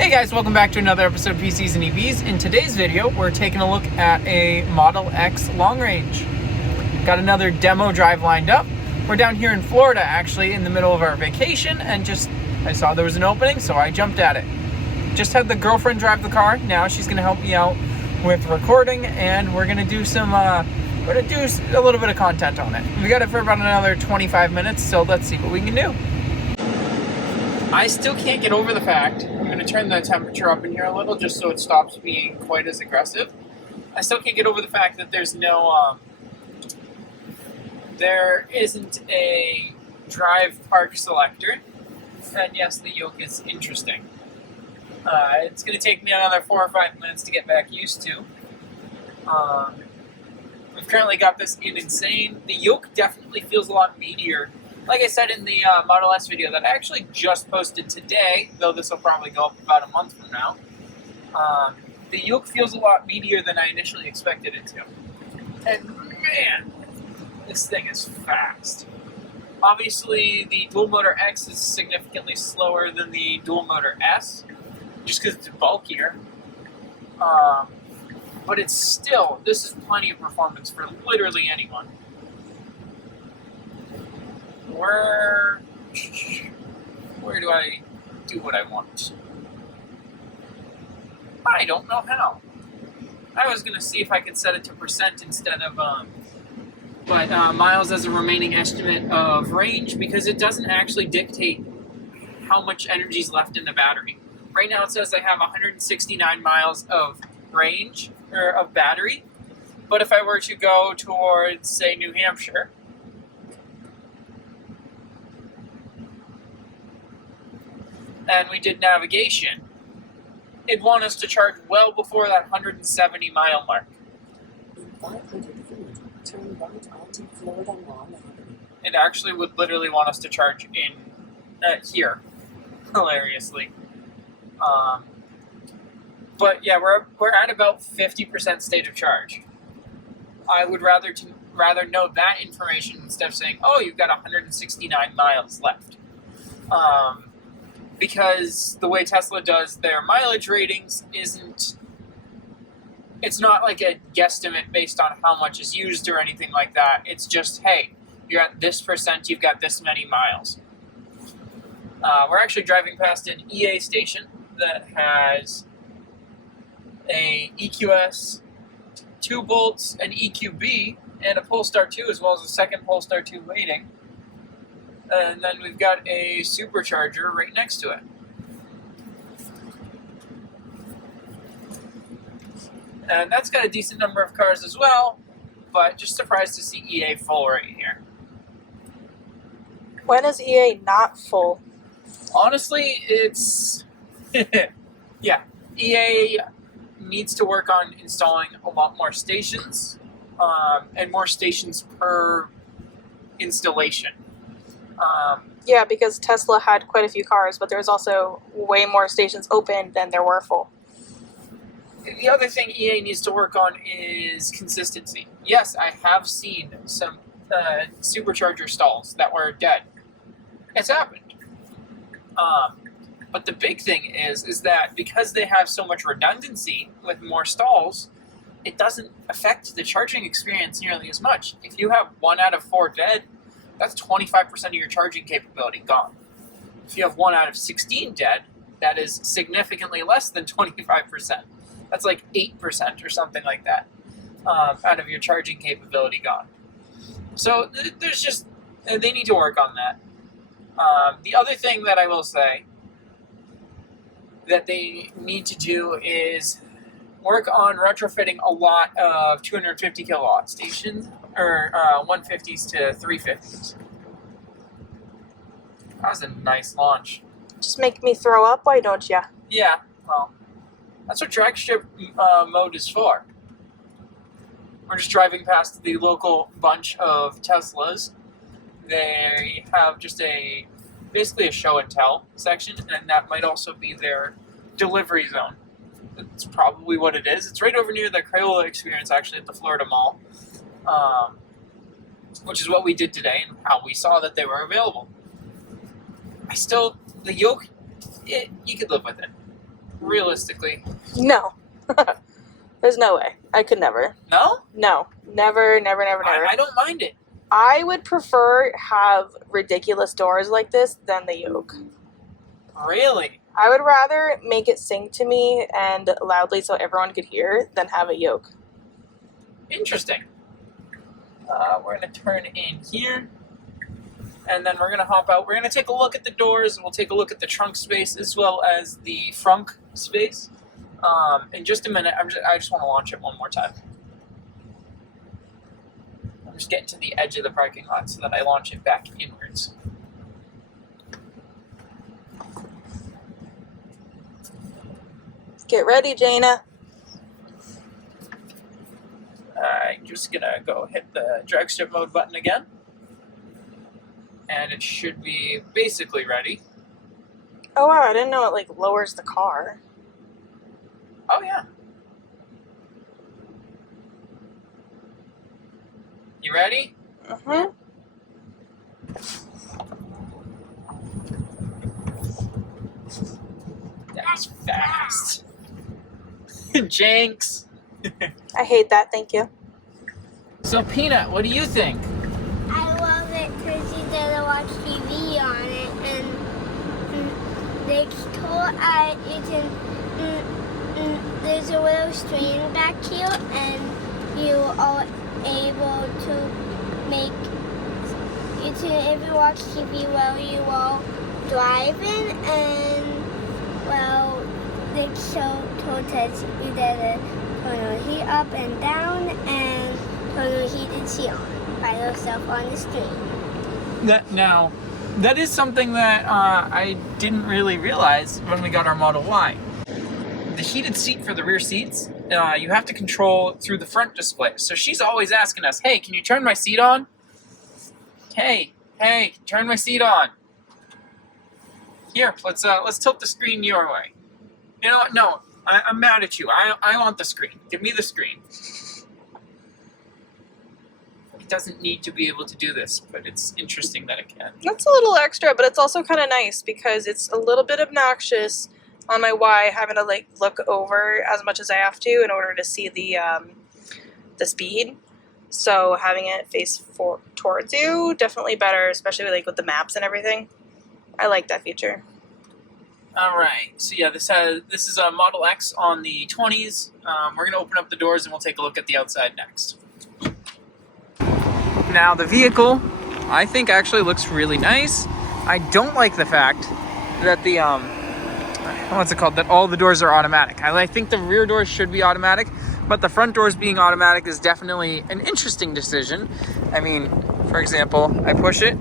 Hey guys, welcome back to another episode of PCs and EVs. In today's video, we're taking a look at a Model X long range. Got another demo drive lined up. We're down here in Florida, actually, in the middle of our vacation, and I saw there was an opening, so I jumped at it. Just had the girlfriend drive the car. Now she's gonna help me out with recording, and we're gonna do a little bit of content on it. We got it for about another 25 minutes, so let's see what we can do. I still can't get over the fact, I'm going to turn the temperature up in here a little just so it stops being quite as aggressive. I still can't get over the fact that there isn't a drive park selector. And yes, the yoke is interesting. It's going to take me another 4 or 5 minutes to get back used to. We've currently got this in Insane. The yoke definitely feels a lot meatier. Like I said in the Model S video that I actually just posted today, though this will probably go up about a month from now, the yoke feels a lot meatier than I initially expected it to. And man, this thing is fast. Obviously, the dual motor X is significantly slower than the dual motor S, just because it's bulkier. But it's still, this is plenty of performance for literally anyone. Where do I do what I want? I don't know how. I was going to see if I could set it to percent instead of miles as a remaining estimate of range, because it doesn't actually dictate how much energy is left in the battery. Right now it says I have 169 miles of range, or of battery, but if I were to go towards, say, New Hampshire, and we did navigation, it'd want us to charge well before that 170 mile mark. In 500 feet, turn right onto Florida Long Avenue. It actually would literally want us to charge in here, hilariously. But yeah, we're at about 50% state of charge. I would rather know that information instead of saying, oh, you've got 169 miles left. Because the way Tesla does their mileage ratings it's not like a guesstimate based on how much is used or anything like that. It's just, hey, you're at this percent, you've got this many miles. We're actually driving past an EA station that has a EQS, 2 bolts, an EQB, and a Polestar 2, as well as a second Polestar 2 waiting. And then we've got a supercharger right next to it. And that's got a decent number of cars as well, but just surprised to see EA full right here. When is EA not full? Honestly, it's... yeah, EA needs to work on installing a lot more stations, and more stations per installation. Yeah, because Tesla had quite a few cars, but there was also way more stations open than there were full. The other thing EA needs to work on is consistency. Yes, I have seen some supercharger stalls that were dead. It's happened. But the big thing is that because they have so much redundancy with more stalls, it doesn't affect the charging experience nearly as much. If you have 1 out of 4 dead, that's 25% of your charging capability gone. If you have 1 out of 16 dead, that is significantly less than 25%. That's like 8% or something like that out of your charging capability gone. So they need to work on that. The other thing that I will say that they need to do is work on retrofitting a lot of 250 kilowatt stations, or 150s to 350s. That was a nice launch. Just make me throw up, why don't ya? Yeah, well, that's what drag strip mode is for. We're just driving past the local bunch of Teslas. They have just basically a show and tell section, and that might also be their delivery zone. That's probably what it is. It's right over near the Crayola Experience, actually, at the Florida Mall, which is what we did today and how we saw that they were available. The yoke, you could live with it. realistically? No. There's no way. I could never. No? No. Never. I don't mind it. I would prefer have ridiculous doors like this than the yoke. Really? I would rather make it sing to me and loudly so everyone could hear than have a yoke. Interesting. We're going to turn in here. And then we're going to hop out. We're going to take a look at the doors. And we'll take a look at the trunk space as well as the frunk space. In just a minute, I just want to launch it one more time. I'm just getting to the edge of the parking lot so that I launch it back inwards. Get ready, Jaina. I'm just going to go hit the drag strip mode button again. And it should be basically ready. Oh wow, I didn't know it like lowers the car. Oh yeah. You ready? Mm-hmm. That's fast. Jinx. I hate that, thank you. So Peanut, what do you think? I love it because you didn't watch TV on it, and they told you can. There's a little screen back here, and you are able to make. You can if you watch TV while you are driving, and well, they told us you did turn the heat up and down, and turn the heated seat on by yourself on the screen. That is something that I didn't really realize when we got our Model Y. The heated seat for the rear seats, you have to control through the front display. So she's always asking us, hey, can you turn my seat on? Hey, turn my seat on. Here, let's tilt the screen your way. You know what? No, I'm mad at you. I want the screen. Give me the screen. It doesn't need to be able to do this, but it's interesting that it can. That's a little extra, but it's also kind of nice because it's a little bit obnoxious on my Y having to like look over as much as I have to in order to see the speed. So having it face towards you, definitely better, especially like with the maps and everything. I like that feature. All right, so yeah, this is a Model X on the 20s. We're gonna open up the doors and we'll take a look at the outside next. Now the vehicle, I think actually looks really nice. I don't like the fact that the that all the doors are automatic. I think the rear doors should be automatic, but the front doors being automatic is definitely an interesting decision. I mean, for example, I push it,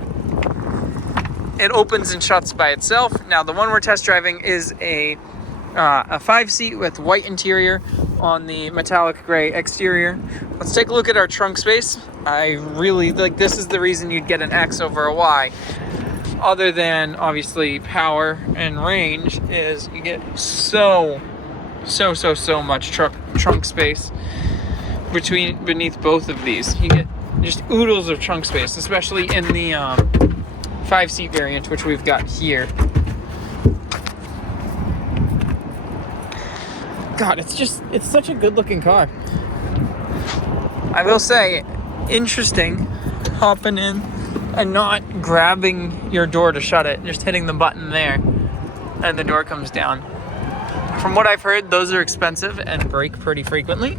it opens and shuts by itself. Now the one we're test driving is a 5-seat with white interior on the metallic gray exterior. Let's take a look at our trunk space. I really like this. Is the reason you'd get an X over a Y, other than obviously power and range, is you get so much trunk space beneath both of these. You get just oodles of trunk space, especially in the 5-seat variant, which we've got here. God, it's such a good looking car. I will say, interesting hopping in and not grabbing your door to shut it, just hitting the button there and the door comes down. From what I've heard, those are expensive and break pretty frequently,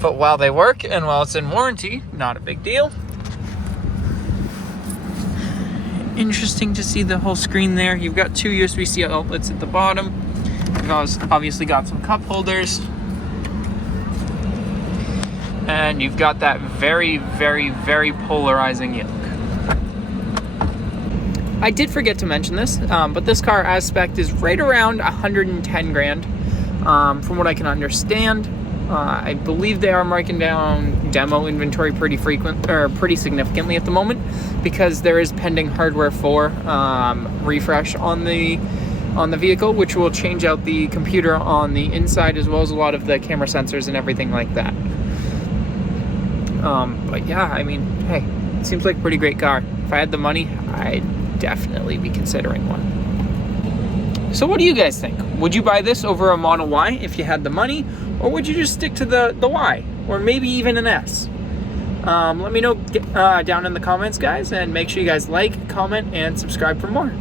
but while they work and while it's in warranty, not a big deal. Interesting to see the whole screen there. You've got 2 USB-C outlets at the bottom. You've obviously got some cup holders. And you've got that very polarizing yoke. I did forget to mention this, but this car as spec is right around 110 grand. From what I can understand, I believe they are marking down demo inventory pretty significantly at the moment, because there is pending hardware 4 refresh on the vehicle, which will change out the computer on the inside as well as a lot of the camera sensors and everything like that. But yeah, I mean, hey, it seems like a pretty great car. If I had the money, I'd definitely be considering one. So what do you guys think? Would you buy this over a Model Y if you had the money, or would you just stick to the Y, or maybe even an S? Let me know down in the comments, guys, and make sure you guys like, comment, and subscribe for more.